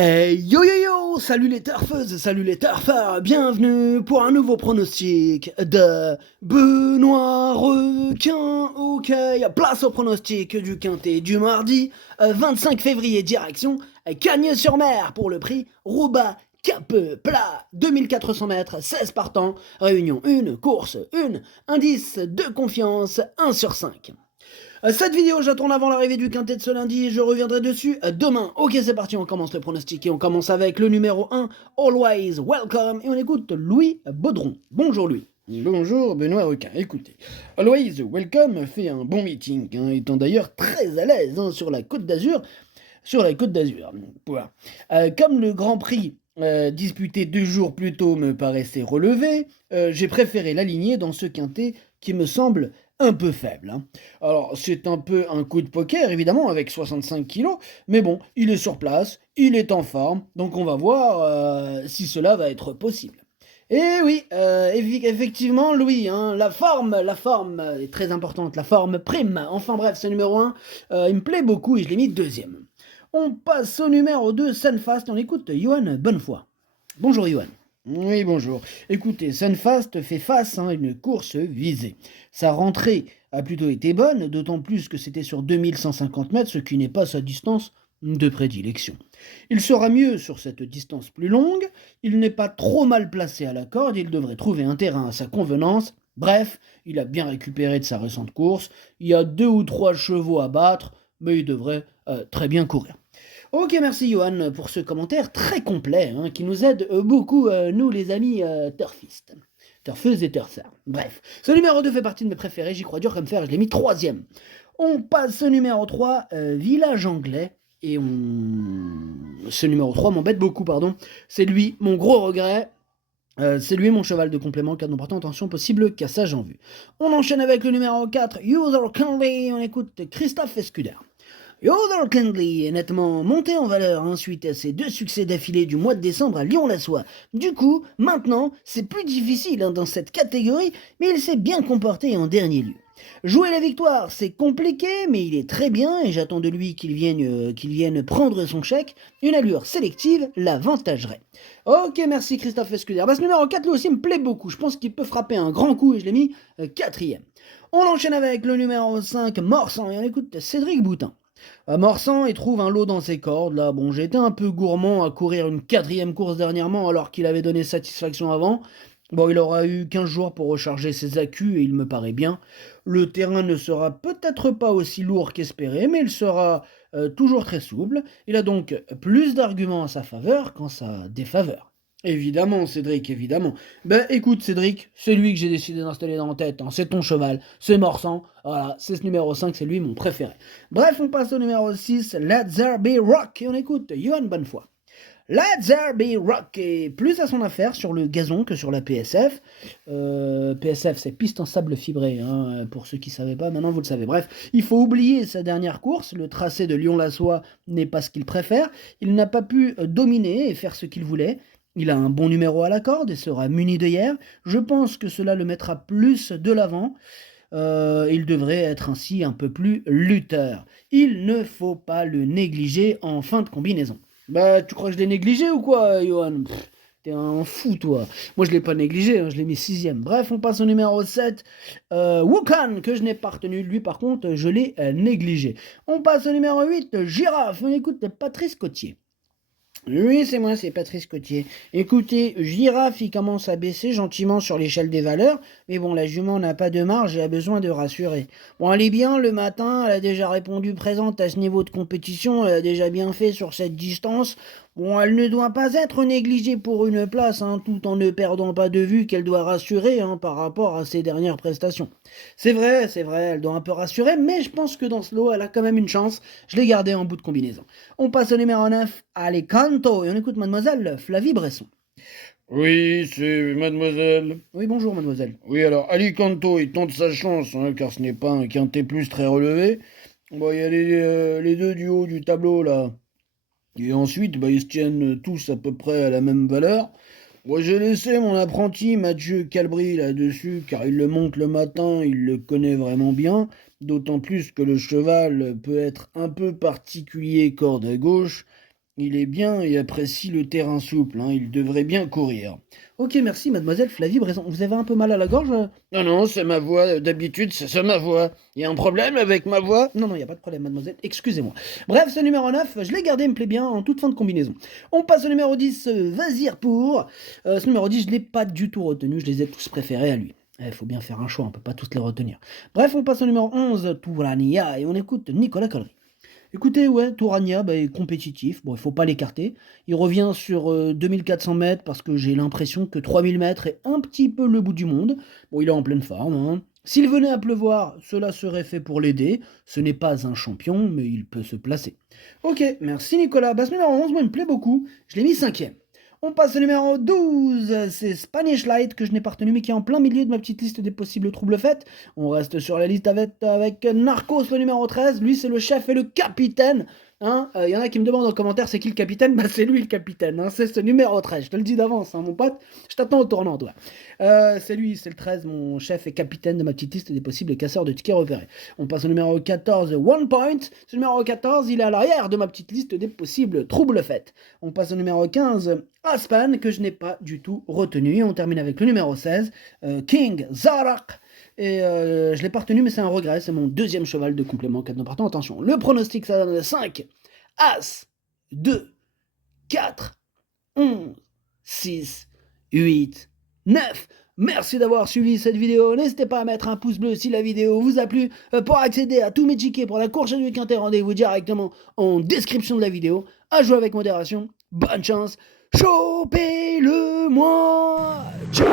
Hey yo yo yo, salut les turfeuses, salut les turfeurs, bienvenue pour un nouveau pronostic de Benoît Requin. Ok, place au pronostic du quintet du mardi 25 février, direction Cagnes-sur-Mer pour le prix Roubaix Cap Plat, 2400 mètres, 16 partants, réunion 1, course 1, indice de confiance 1 sur 5. Cette vidéo, je la tourne avant l'arrivée du quintet de ce lundi et je reviendrai dessus demain. Ok, c'est parti, on commence le pronostic et on commence avec le numéro 1, Always Welcome, et on écoute Louis Baudron. Bonjour Louis. Bonjour Benoît Requin, écoutez, Always Welcome fait un bon meeting, étant d'ailleurs très à l'aise sur la Côte d'Azur. Voilà. Comme le Grand Prix disputé 2 jours plus tôt me paraissait relevé, j'ai préféré l'aligner dans ce quintet qui me semble un peu faible. Alors c'est un peu un coup de poker évidemment avec 65 kilos, mais bon, il est sur place, il est en forme, donc on va voir si cela va être possible. Et oui, effectivement, Louis, la forme est très importante, la forme prime. Enfin bref, ce numéro 1, il me plaît beaucoup et je l'ai mis deuxième. On passe au numéro 2, Sunfast, on écoute Johan Bonnefoy. Bonjour Johan. Oui, bonjour. Écoutez, Sunfast fait face à une course visée. Sa rentrée a plutôt été bonne, d'autant plus que c'était sur 2150 mètres, ce qui n'est pas sa distance de prédilection. Il sera mieux sur cette distance plus longue, il n'est pas trop mal placé à la corde, il devrait trouver un terrain à sa convenance. Bref, il a bien récupéré de sa récente course, il y a 2 ou 3 chevaux à battre, mais il devrait très bien courir. Ok, merci Johan pour ce commentaire très complet qui nous aide beaucoup, nous les amis turfistes. Turfeuses et turfeurs. Bref, ce numéro 2 fait partie de mes préférés, j'y crois dur comme fer, je l'ai mis troisième. On passe au numéro 3, Village Anglais. Et ce numéro 3 m'embête beaucoup, pardon. C'est lui, mon gros regret. C'est lui mon cheval de complément, car nous portons attention possible cassage en vue. On enchaîne avec le numéro 4, User Kindly. On écoute Christophe Escuder. Yoder Kindly est nettement monté en valeur suite à ses 2 succès d'affilée du mois de décembre à Lyon-la-Soie. Du coup, maintenant, c'est plus difficile dans cette catégorie, mais il s'est bien comporté en dernier lieu. Jouer la victoire, c'est compliqué, mais il est très bien et j'attends de lui qu'il vienne prendre son chèque. Une allure sélective l'avantagerait. Ok, merci Christophe Escuder. Ce numéro 4, lui aussi, me plaît beaucoup. Je pense qu'il peut frapper un grand coup et je l'ai mis quatrième. On enchaîne avec le numéro 5, Morsan, et on écoute Cédric Boutin. Morsan, il trouve un lot dans ses cordes. Là, bon, j'ai été un peu gourmand à courir une quatrième course dernièrement alors qu'il avait donné satisfaction avant. Bon, il aura eu 15 jours pour recharger ses accus et il me paraît bien. Le terrain ne sera peut-être pas aussi lourd qu'espéré, mais il sera toujours très souple. Il a donc plus d'arguments en sa faveur qu'en sa défaveur. Évidemment Cédric, évidemment. Ben écoute Cédric, c'est lui que j'ai décidé d'installer dans la tête, c'est ton cheval, c'est Morsan, voilà, c'est ce numéro 5, c'est lui mon préféré. Bref, on passe au numéro 6, Let There Be Rock, et on écoute Johan Bonnefoy. Let There Be Rock est plus à son affaire sur le gazon que sur la PSF. PSF, c'est piste en sable fibré, pour ceux qui ne savaient pas, maintenant vous le savez. Bref, il faut oublier sa dernière course, le tracé de Lyon-la-Soie n'est pas ce qu'il préfère, il n'a pas pu dominer et faire ce qu'il voulait. Il a un bon numéro à la corde et sera muni d'œillères. Je pense que cela le mettra plus de l'avant. Il devrait être ainsi un peu plus lutteur. Il ne faut pas le négliger en fin de combinaison. Bah, tu crois que je l'ai négligé ou quoi, Johan? T'es un fou, toi. Moi, je l'ai pas négligé, je l'ai mis sixième. Bref, on passe au numéro 7. Wukan, que je n'ai pas retenu. Lui, par contre, je l'ai négligé. On passe au numéro 8, Girafe. On écoute Patrice Cotier. Oui, c'est moi, c'est Patrice Cotier. Écoutez, Girafe, il commence à baisser gentiment sur l'échelle des valeurs, mais bon, la jument n'a pas de marge et a besoin de rassurer. Bon, elle est bien le matin, elle a déjà répondu présente à ce niveau de compétition, elle a déjà bien fait sur cette distance. Bon, elle ne doit pas être négligée pour une place, tout en ne perdant pas de vue qu'elle doit rassurer par rapport à ses dernières prestations. C'est vrai, elle doit un peu rassurer, mais je pense que dans ce lot, elle a quand même une chance. Je l'ai gardée en bout de combinaison. On passe au numéro 9, Alicanto, et on écoute mademoiselle Flavie Bresson. Oui, c'est mademoiselle. Oui, bonjour mademoiselle. Oui, alors Alicanto, il tente sa chance, car ce n'est pas un quintet plus très relevé. Bon, il y a les deux du haut du tableau, là. Et ensuite, ils se tiennent tous à peu près à la même valeur. Moi, j'ai laissé mon apprenti Mathieu Calbry là-dessus, car il le monte le matin, il le connaît vraiment bien, d'autant plus que le cheval peut être un peu particulier corde à gauche, Il est bien et apprécie le terrain souple, hein, il devrait bien courir. Ok, merci, mademoiselle Flavie Bresson. Vous avez un peu mal à la gorge? Non, non, c'est ma voix, d'habitude, c'est ça ma voix. Il y a un problème avec ma voix? Non, non, il n'y a pas de problème, mademoiselle. Excusez-moi. Bref, ce numéro 9, je l'ai gardé, il me plaît bien en toute fin de combinaison. On passe au numéro 10, Vazir pour. Ce numéro 10, je ne l'ai pas du tout retenu, je les ai tous préférés à lui. Il faut bien faire un choix, on ne peut pas tous les retenir. Bref, on passe au numéro 11, Tourania, et on écoute Nicolas Collery. Écoutez, ouais, Tourania est compétitif, bon, il faut pas l'écarter. Il revient sur 2400 mètres parce que j'ai l'impression que 3000 mètres est un petit peu le bout du monde. Bon, il est en pleine forme, hein. S'il venait à pleuvoir, cela serait fait pour l'aider. Ce n'est pas un champion, mais il peut se placer. Ok, merci Nicolas. Ce numéro 11, moi, il me plaît beaucoup. Je l'ai mis cinquième. On passe au numéro 12, c'est Spanish Light que je n'ai pas retenu mais qui est en plein milieu de ma petite liste des possibles troubles faits. On reste sur la liste avec Narcos le numéro 13, lui c'est le chef et le capitaine. Hein, y en a qui me demandent en commentaire c'est qui le capitaine, c'est lui le capitaine, hein, c'est ce numéro 13, je te le dis d'avance mon pote, je t'attends au tournant toi. C'est lui, c'est le 13, mon chef et capitaine de ma petite liste des possibles casseurs de tickets repérés. On passe au numéro 14, One Point, ce numéro 14 il est à l'arrière de ma petite liste des possibles troubles faits. On passe au numéro 15, Aspan, que je n'ai pas du tout retenu. On termine avec le numéro 16, King Zarak. Et je ne l'ai pas retenu, mais c'est un regret. C'est mon deuxième cheval de complément 4 partants. Attention, le pronostic, ça donne 5, As, 2, 4, 11, 6, 8, 9. Merci d'avoir suivi cette vidéo. N'hésitez pas à mettre un pouce bleu si la vidéo vous a plu. Pour accéder à tous mes tickets pour la course du Quintet, rendez-vous directement en description de la vidéo. À jouer avec modération. Bonne chance. Chopez-le-moi. Ciao.